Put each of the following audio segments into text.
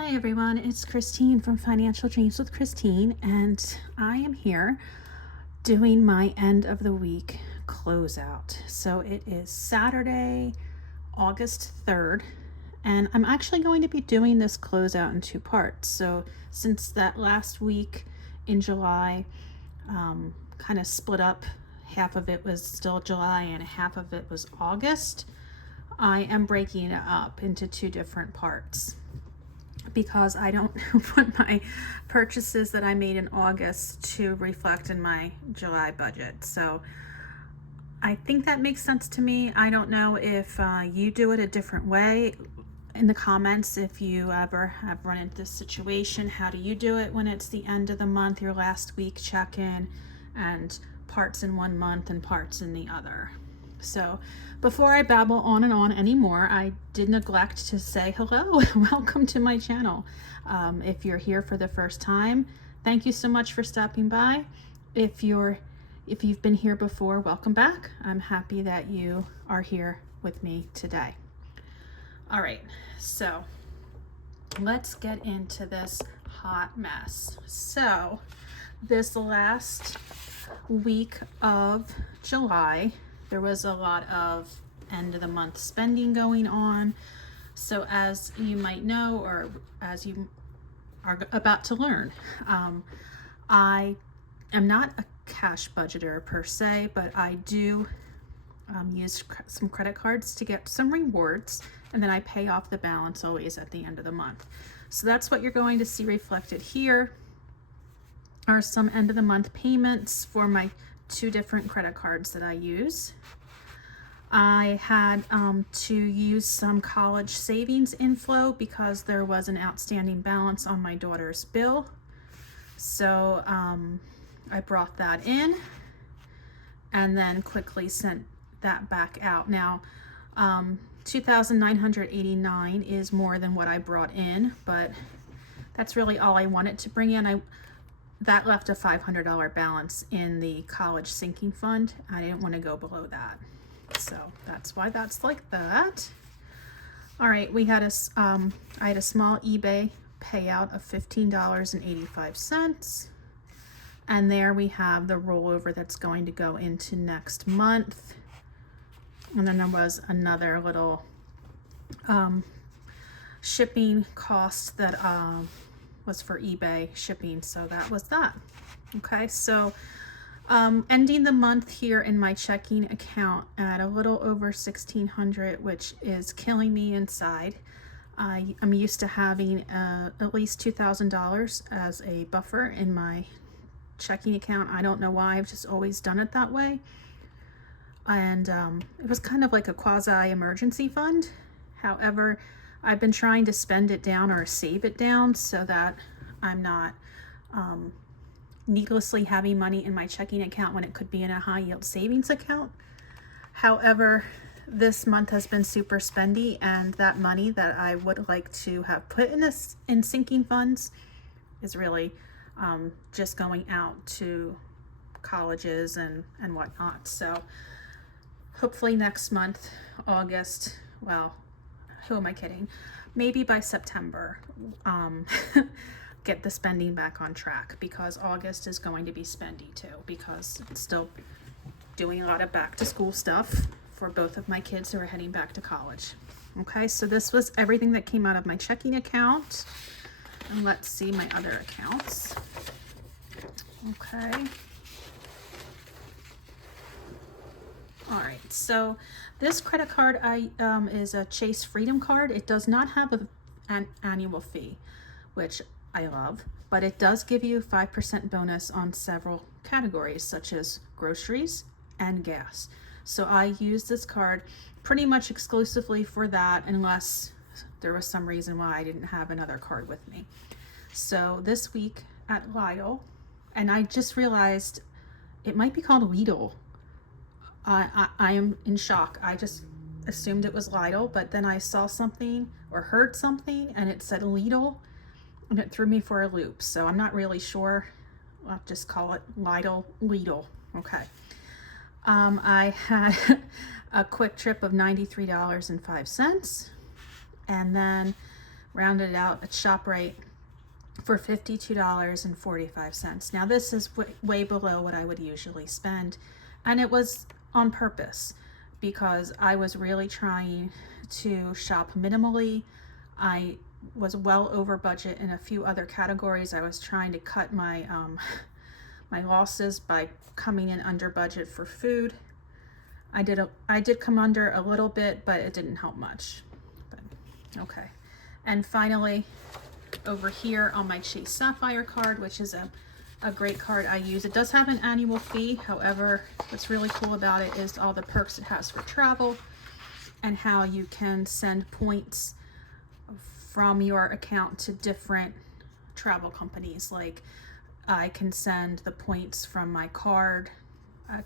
Hi everyone, it's Christine from Financial Dreams with Christine, and I am here doing my end of the week closeout. So it is Saturday, August 3rd, and I'm actually going to be doing this closeout in two parts. So since that last week in July kind of split up, half of it was still July and half of it was August, I am breaking it up into two different parts, because I don't want my purchases that I made in August to reflect in my July budget. So I think that makes sense to me. I don't know if you do it a different way. In the comments, if you ever have run into this situation, how do you do it when it's the end of the month, your last week check-in, and parts in one month and parts in the other? So before I babble on and on anymore, I did neglect to say hello. Welcome to my channel. If you're here for the first time, thank you so much for stopping by. If you've been here before, welcome back. I'm happy that you are here with me today. All right, so let's get into this hot mess. So this last week of July, there was a lot of end of the month spending going on. So as you might know, or as you are about to learn, I am not a cash budgeter per se, but I do use some credit cards to get some rewards, and then I pay off the balance always at the end of the month. So that's what you're going to see reflected here are some end of the month payments for my two different credit cards that I use. I had to use some college savings inflow because there was an outstanding balance on my daughter's bill. So I brought that in and then quickly sent that back out. Now, $2,989 is more than what I brought in, but that's really all I wanted to bring in. That left a $500 balance in the college sinking fund. I didn't want to go below that. So that's why that's like that. All right, I had a small eBay payout of $15.85. And there we have the rollover that's going to go into next month. And then there was another little shipping cost that was for eBay shipping, so that was that. Okay, so ending the month here in my checking account at a little over $1,600, which is killing me inside. I'm used to having at least $2,000 as a buffer in my checking account. I don't know why, I've just always done it that way. And it was kind of like a quasi emergency fund. However, I've been trying to spend it down or save it down so that I'm not needlessly having money in my checking account when it could be in a high yield savings account. However, this month has been super spendy, and that money that I would like to have put in sinking funds is really just going out to colleges and whatnot. So hopefully next month, August, well, who am I kidding? Maybe by September, get the spending back on track, because August is going to be spendy too, because it's still doing a lot of back to school stuff for both of my kids who are heading back to college. Okay, so this was everything that came out of my checking account. And let's see my other accounts. Okay. All right, so this credit card is a Chase Freedom card. It does not have an annual fee, which I love, but it does give you 5% bonus on several categories, such as groceries and gas. So I use this card pretty much exclusively for that, unless there was some reason why I didn't have another card with me. So this week at Lidl, and I just realized it might be called Lidl. I am in shock. I just assumed it was Lidl, but then I saw something or heard something and it said Lidl, and it threw me for a loop. So I'm not really sure. I'll just call it Lidl. Okay. I had a quick trip of $93.05. And then rounded it out at ShopRite for $52.45. Now this is way below what I would usually spend, and it was on purpose because I was really trying to shop minimally. I was well over budget in a few other categories. I was trying to cut my my losses by coming in under budget for food. I did come under a little bit, but it didn't help much. But okay. And finally, over here on my Chase Sapphire card, which is a great card I use. It does have an annual fee. However, what's really cool about it is all the perks it has for travel and how you can send points from your account to different travel companies. Like I can send the points from my card,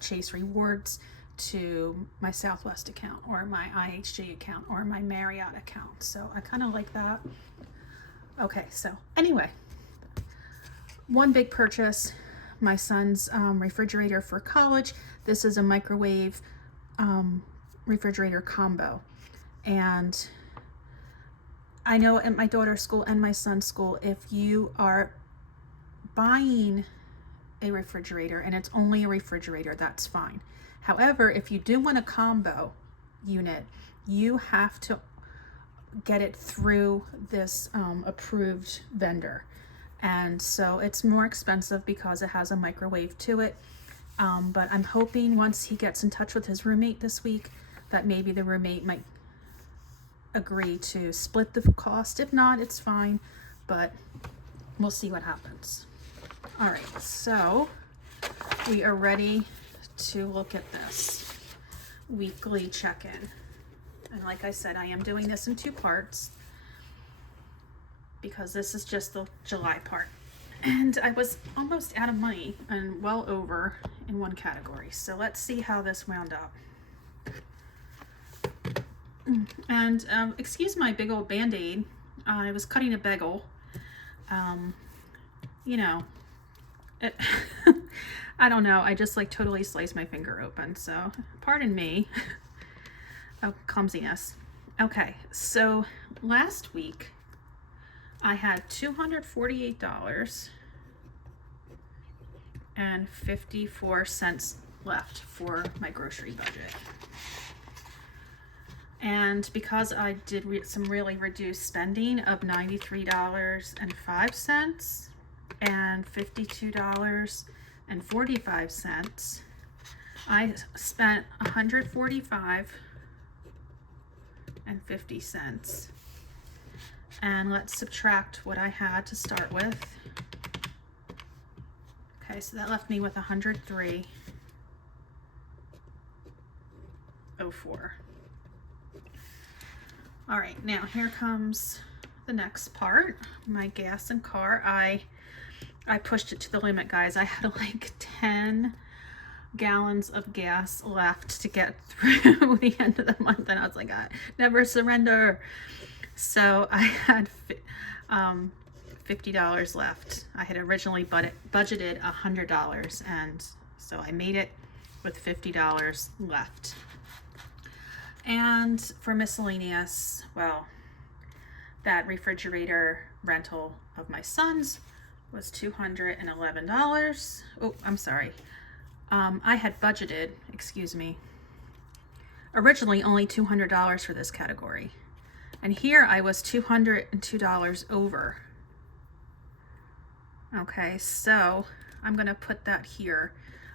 Chase Rewards, to my Southwest account or my IHG account or my Marriott account. So I kind of like that. Okay, so anyway, one big purchase, my son's refrigerator for college. This is a microwave refrigerator combo. And I know at my daughter's school and my son's school, if you are buying a refrigerator and it's only a refrigerator, that's fine. However, if you do want a combo unit, you have to get it through this approved vendor. And so it's more expensive because it has a microwave to it. But I'm hoping once he gets in touch with his roommate this week, that maybe the roommate might agree to split the cost. If not, it's fine, but we'll see what happens. All right, so we are ready to look at this weekly check-in. And like I said, I am doing this in two parts because this is just the July part. And I was almost out of money and well over in one category. So let's see how this wound up. And excuse my big old Band-Aid. I was cutting a bagel. You know, I don't know. I just like totally sliced my finger open. So pardon me. Oh, clumsiness. Okay, so last week I had $248.54 left for my grocery budget. And because I did some really reduced spending of $93.05 and $52.45, I spent $145.50. And let's subtract what I had to start with. Okay, so that left me with $103.04. All right, now here comes the next part. My gas and car. I pushed it to the limit, guys. I had like 10 gallons of gas left to get through the end of the month, and I was like, I never surrender. So I had $50 left. I had originally budgeted $100, and so I made it with $50 left. And for miscellaneous, well, that refrigerator rental of my son's was $211. Oh, I'm sorry. I had budgeted, excuse me, originally only $200 for this category. And here I was $202 over. Okay, so I'm gonna put that here.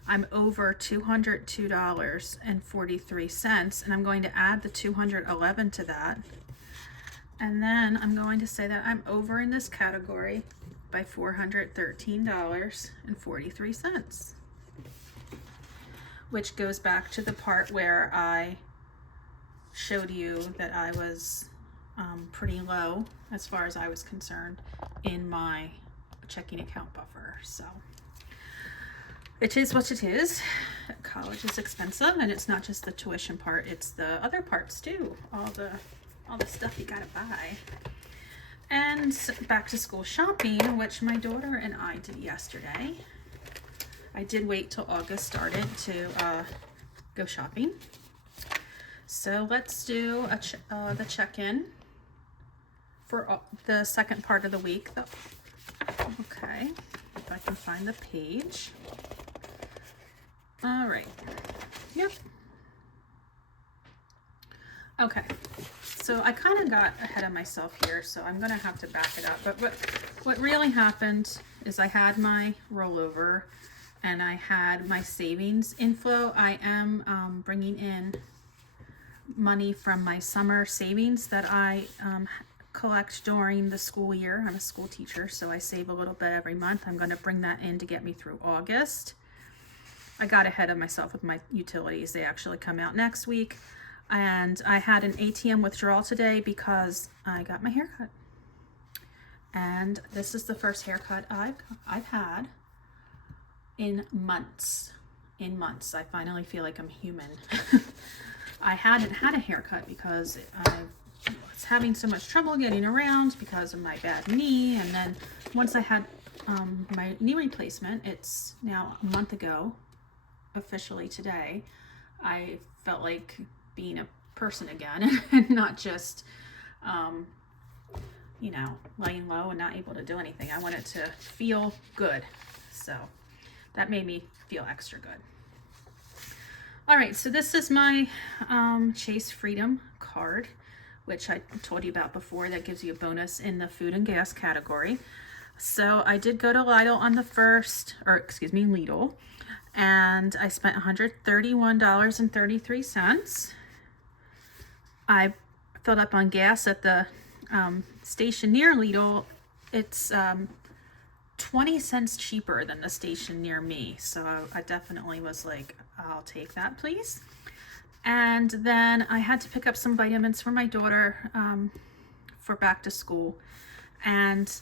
I'm over $202.43, and I'm going to add the $211 to that. And then I'm going to say that I'm over in this category by $413.43, which goes back to the part where I showed you that I was pretty low as far as I was concerned in my checking account buffer. So it is what it is. College is expensive, and it's not just the tuition part, it's the other parts too. All the stuff you gotta buy. And back to school shopping, which my daughter and I did yesterday. I did wait till August started to go shopping. So let's do the check-in for the second part of the week. Okay, if I can find the page. All right. Yep. Okay. So I kind of got ahead of myself here, so I'm going to have to back it up. But what really happened is I had my rollover and I had my savings inflow. I am bringing in money from my summer savings that I collect during the school year. I'm a school teacher, so I save a little bit every month. I'm going to bring that in to get me through August. I got ahead of myself with my utilities. They actually come out next week. And I had an ATM withdrawal today because I got my hair cut. And this is the first haircut I've had in months. I finally feel like I'm human. I hadn't had a haircut because I was having so much trouble getting around because of my bad knee. And then once I had my knee replacement, it's now a month ago, officially today, I felt like being a person again and not just, you know, laying low and not able to do anything. I wanted to feel good. So that made me feel extra good. All right, so this is my Chase Freedom card, which I told you about before. That gives you a bonus in the food and gas category. So I did go to Lidl on the first, or excuse me, Lidl, and I spent $131.33. I filled up on gas at the station near Lidl. It's 20 cents cheaper than the station near me. So I definitely was like, I'll take that, please. And then I had to pick up some vitamins for my daughter for back to school. And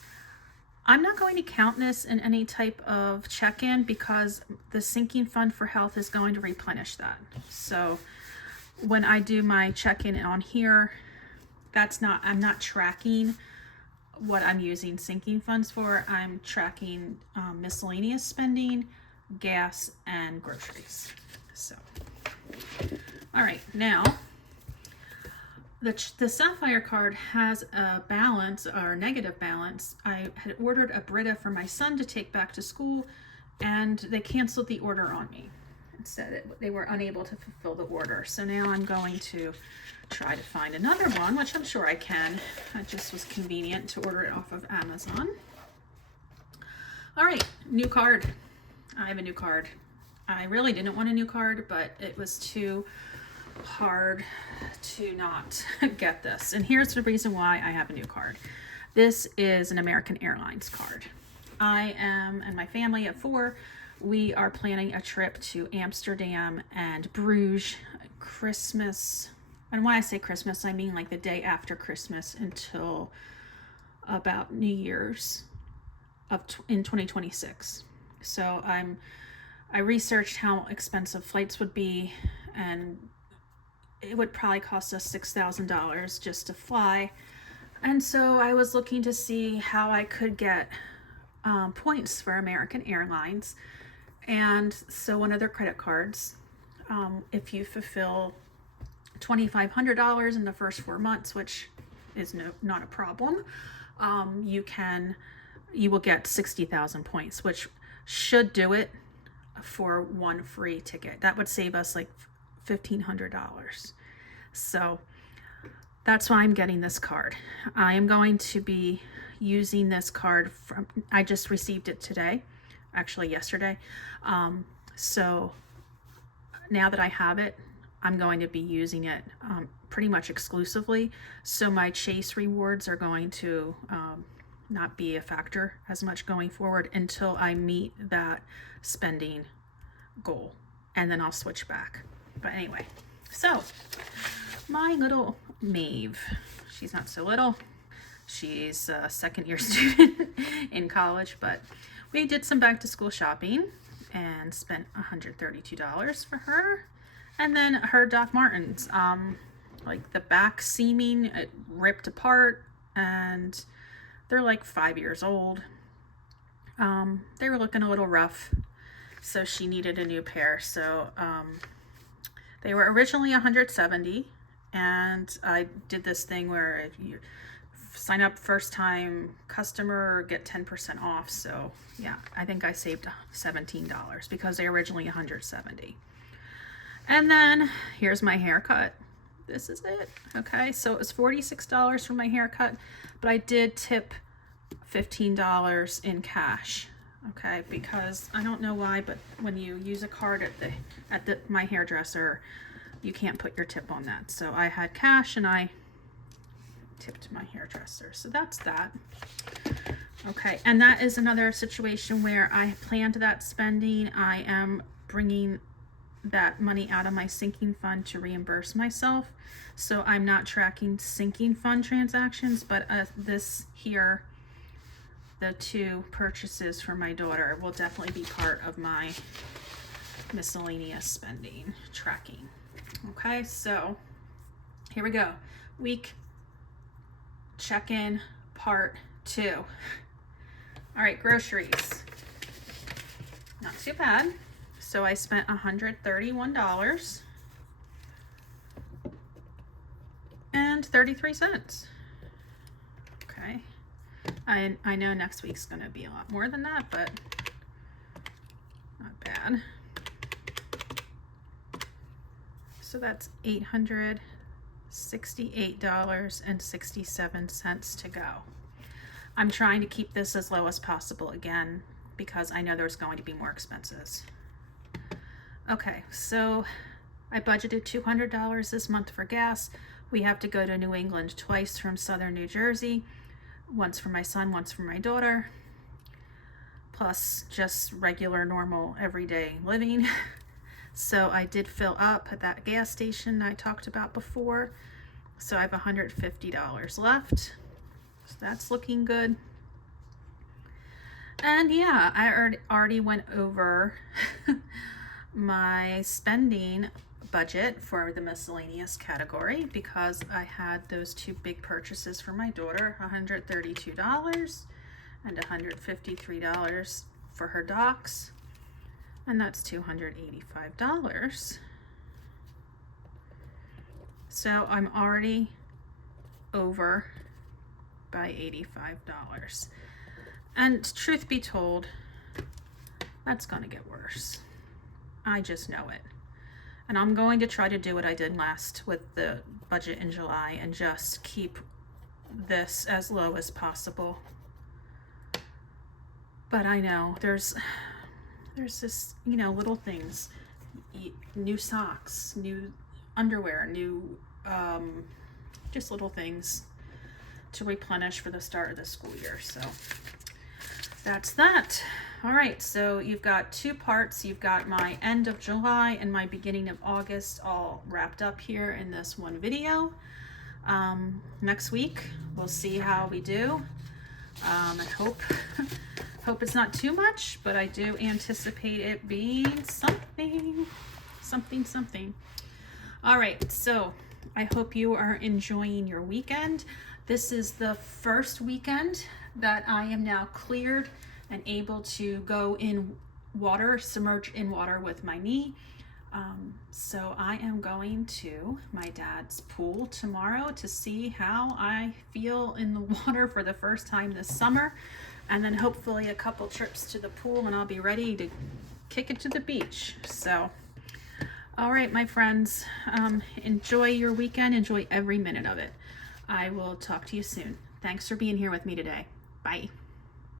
I'm not going to count this in any type of check-in because the sinking fund for health is going to replenish that. So when I do my check-in on here, I'm not tracking what I'm using sinking funds for. I'm tracking miscellaneous spending, gas, and groceries. So, all right, now the Sapphire card has a balance or negative balance. I had ordered a Brita for my son to take back to school, and they canceled the order on me. Said that they were unable to fulfill the order. So now I'm going to try to find another one, which I'm sure I can. It just was convenient to order it off of Amazon. All right, new card. I have a new card. I really didn't want a new card, but it was too hard to not get this. And here's the reason why I have a new card. This is an American Airlines card. I am and my family of 4. We are planning a trip to Amsterdam and Bruges Christmas. And when I say Christmas, I mean like the day after Christmas until about New Year's in 2026. So I researched how expensive flights would be, and it would probably cost us $6,000 just to fly. And so I was looking to see how I could get points for American Airlines. And so one of their credit cards, if you fulfill $2,500 in the first 4 months, which is not a problem, you will get 60,000 points, which should do it for one free ticket. That would save us like $1,500. So that's why I'm getting this card. I am going to be using this card I just received it today, actually yesterday. So now that I have it, I'm going to be using it pretty much exclusively. So my Chase rewards are going to not be a factor as much going forward until I meet that spending goal, and then I'll switch back. But anyway, so my little Maeve, she's not so little. She's a second-year student in college, but we did some back-to-school shopping and spent $132 for her. And then her Doc Martens, like the back seaming, it ripped apart, and they're like 5 years old. They were looking a little rough, so she needed a new pair. So they were originally $170, and I did this thing where if you sign up first time customer, get 10% off. So yeah, I think I saved $17 because they originally $170. And then here's my haircut. This is it. Okay, so it was $46 for my haircut, but I did tip $15 in cash. Okay, because I don't know why, but when you use a card at my hairdresser, you can't put your tip on that. So I had cash and I tipped my hairdresser. So that's that. Okay, and that is another situation where I planned that spending. I am bringing that money out of my sinking fund to reimburse myself. So I'm not tracking sinking fund transactions, but this here, the 2 purchases for my daughter, will definitely be part of my miscellaneous spending tracking. Okay, so here we go. Week check-in part 2. All right, groceries. Not too bad. So I spent $131 and 33 cents. Okay. I know next week's going to be a lot more than that, but not bad. So that's $868.67 to go. I'm trying to keep this as low as possible again because I know there's going to be more expenses. Okay, so I budgeted $200 this month for gas. We have to go to New England twice from southern New Jersey, once for my son, once for my daughter, plus just regular, normal, everyday living. So I did fill up at that gas station I talked about before. So I have $150 left. So that's looking good. And yeah, I already went over my spending budget for the miscellaneous category because I had those 2 big purchases for my daughter, $132 and $153 for her docs, and that's $285. So I'm already over by $85. And truth be told, that's gonna get worse. I just know it. And I'm going to try to do what I did last with the budget in July and just keep this as low as possible. But I know there's this, little things, new socks, new underwear, new, just little things to replenish for the start of the school year. So that's that. All right, so you've got 2 parts. You've got my end of July and my beginning of August all wrapped up here in this one video. Next week, we'll see how we do. I hope it's not too much, but I do anticipate it being something. All right, so I hope you are enjoying your weekend. This is the first weekend that I am now cleared and able to go in water, submerge in water with my knee. So I am going to my dad's pool tomorrow to see how I feel in the water for the first time this summer, and then hopefully a couple trips to the pool and I'll be ready to kick it to the beach. So, all right, my friends, enjoy your weekend, enjoy every minute of it. I will talk to you soon. Thanks for being here with me today. Bye.